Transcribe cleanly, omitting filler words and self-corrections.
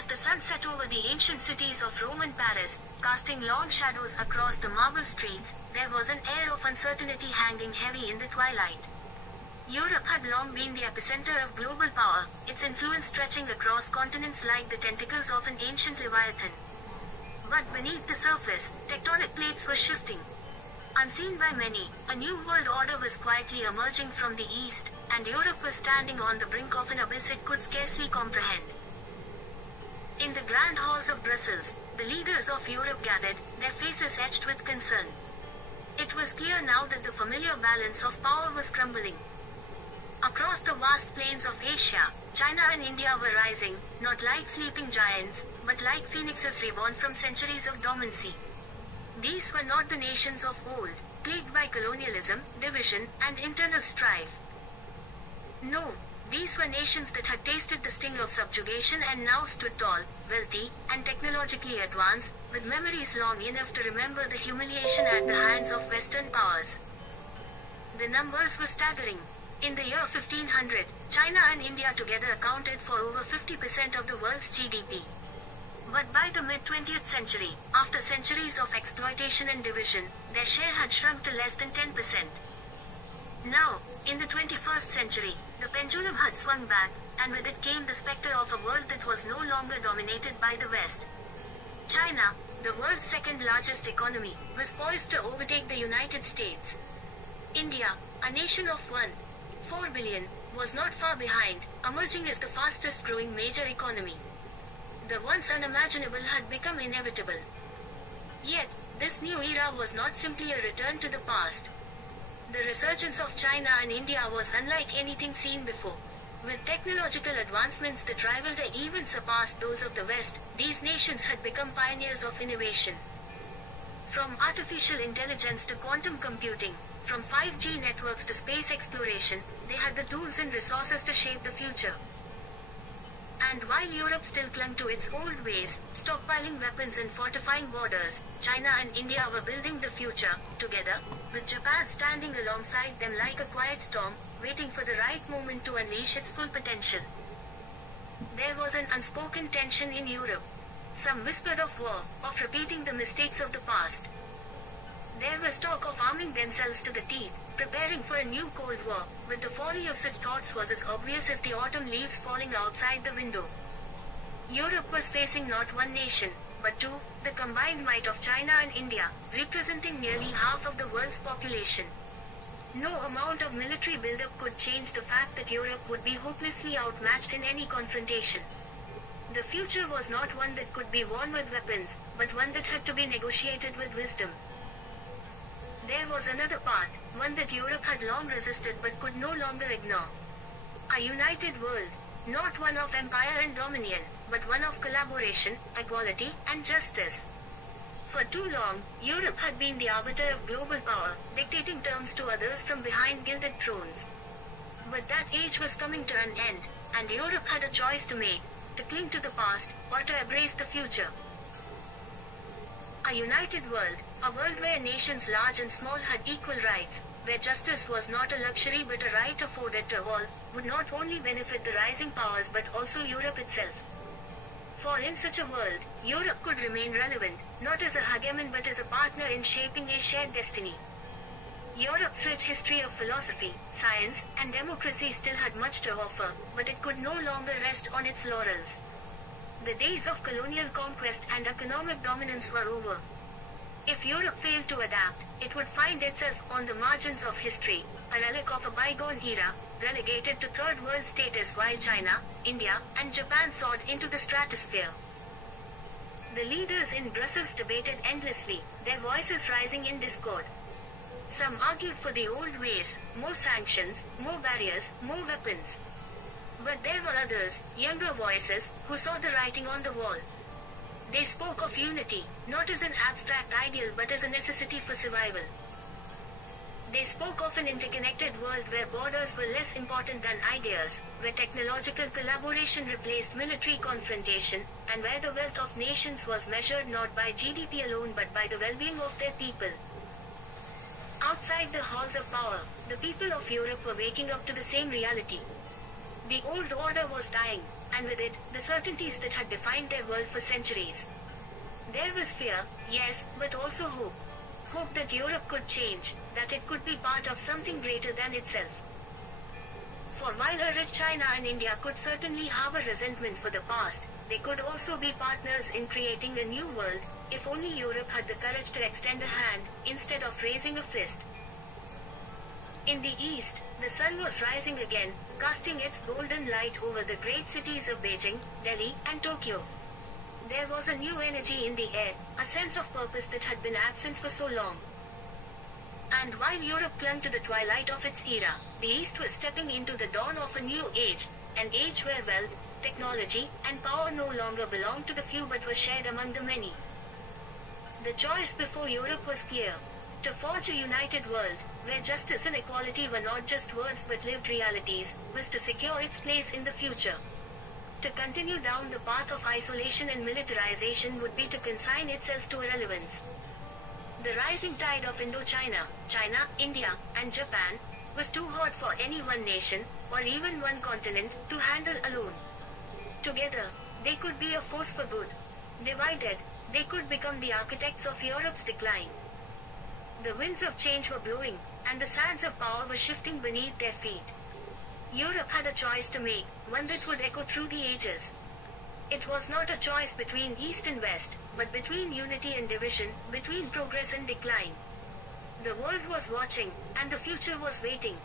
As the sun set over the ancient cities of Rome and Paris, casting long shadows across the marble streets, there was an air of uncertainty hanging heavy in the twilight. Europe had long been the epicenter of global power, its influence stretching across continents like the tentacles of an ancient leviathan. But beneath the surface, tectonic plates were shifting. Unseen by many, a new world order was quietly emerging from the east, and Europe was standing on the brink of an abyss it could scarcely comprehend. In the grand halls of Brussels, the leaders of Europe gathered, their faces etched with concern. It was clear now that the familiar balance of power was crumbling. Across the vast plains of Asia, China and India were rising, not like sleeping giants, but like phoenixes reborn from centuries of dormancy. These were not the nations of old, plagued by colonialism, division, and internal strife. No, these were nations that had tasted the sting of subjugation and now stood tall, wealthy, and technologically advanced, with memories long enough to remember the humiliation at the hands of Western powers. The numbers were staggering. In the year 1500, China and India together accounted for over 50% of the world's GDP. But by the mid-20th century, after centuries of exploitation and division, their share had shrunk to less than 10%. Now, in the 21st century, the pendulum had swung back, and with it came the specter of a world that was no longer dominated by the West. China, the world's second largest economy, was poised to overtake the United States. India, a nation of 1.4 billion, was not far behind, emerging as the fastest growing major economy. The once unimaginable had become inevitable. Yet, this new era was not simply a return to the past. The resurgence of China and India was unlike anything seen before. With technological advancements that rivaled and even surpassed those of the West, these nations had become pioneers of innovation. From artificial intelligence to quantum computing, from 5G networks to space exploration, they had the tools and resources to shape the future. And while Europe still clung to its old ways, stockpiling weapons and fortifying borders, China and India were building the future, together, with Japan standing alongside them like a quiet storm, waiting for the right moment to unleash its full potential. There was an unspoken tension in Europe. Some whispered of war, of repeating the mistakes of the past. There was talk of arming themselves to the teeth, preparing for a new Cold War, but the folly of such thoughts was as obvious as the autumn leaves falling outside the window. Europe was facing not one nation, but two, the combined might of China and India, representing nearly half of the world's population. No amount of military buildup could change the fact that Europe would be hopelessly outmatched in any confrontation. The future was not one that could be won with weapons, but one that had to be negotiated with wisdom. There was another path, one that Europe had long resisted but could no longer ignore. A united world, not one of empire and dominion, but one of collaboration, equality, and justice. For too long, Europe had been the arbiter of global power, dictating terms to others from behind gilded thrones. But that age was coming to an end, and Europe had a choice to make, to cling to the past, or to embrace the future. A united world, a world where nations large and small had equal rights, where justice was not a luxury but a right afforded to all, would not only benefit the rising powers but also Europe itself. For in such a world, Europe could remain relevant, not as a hegemon but as a partner in shaping a shared destiny. Europe's rich history of philosophy, science, and democracy still had much to offer, but it could no longer rest on its laurels. The days of colonial conquest and economic dominance were over. If Europe failed to adapt, it would find itself on the margins of history, a relic of a bygone era, relegated to third world status while China, India, and Japan soared into the stratosphere. The leaders in Brussels debated endlessly, their voices rising in discord. Some argued for the old ways, more sanctions, more barriers, more weapons. But there were others, younger voices, who saw the writing on the wall. They spoke of unity, not as an abstract ideal but as a necessity for survival. They spoke of an interconnected world where borders were less important than ideas, where technological collaboration replaced military confrontation, and where the wealth of nations was measured not by GDP alone but by the well-being of their people. Outside the halls of power, the people of Europe were waking up to the same reality. The old order was dying, and with it, the certainties that had defined their world for centuries. There was fear, yes, but also hope. Hope that Europe could change, that it could be part of something greater than itself. For while a rich China and India could certainly harbor resentment for the past, they could also be partners in creating a new world, if only Europe had the courage to extend a hand, instead of raising a fist. In the east, the sun was rising again, casting its golden light over the great cities of Beijing, Delhi, and Tokyo. There was a new energy in the air, a sense of purpose that had been absent for so long. And while Europe clung to the twilight of its era, the East was stepping into the dawn of a new age, an age where wealth, technology, and power no longer belonged to the few but were shared among the many. The choice before Europe was clear: to forge a united world, where justice and equality were not just words but lived realities, was to secure its place in the future. To continue down the path of isolation and militarization would be to consign itself to irrelevance. The rising tide of Indochina, China, India, and Japan, was too hot for any one nation, or even one continent, to handle alone. Together, they could be a force for good. Divided, they could become the architects of Europe's decline. The winds of change were blowing, and the sands of power were shifting beneath their feet. Europe had a choice to make, one that would echo through the ages. It was not a choice between East and West, but between unity and division, between progress and decline. The world was watching, and the future was waiting.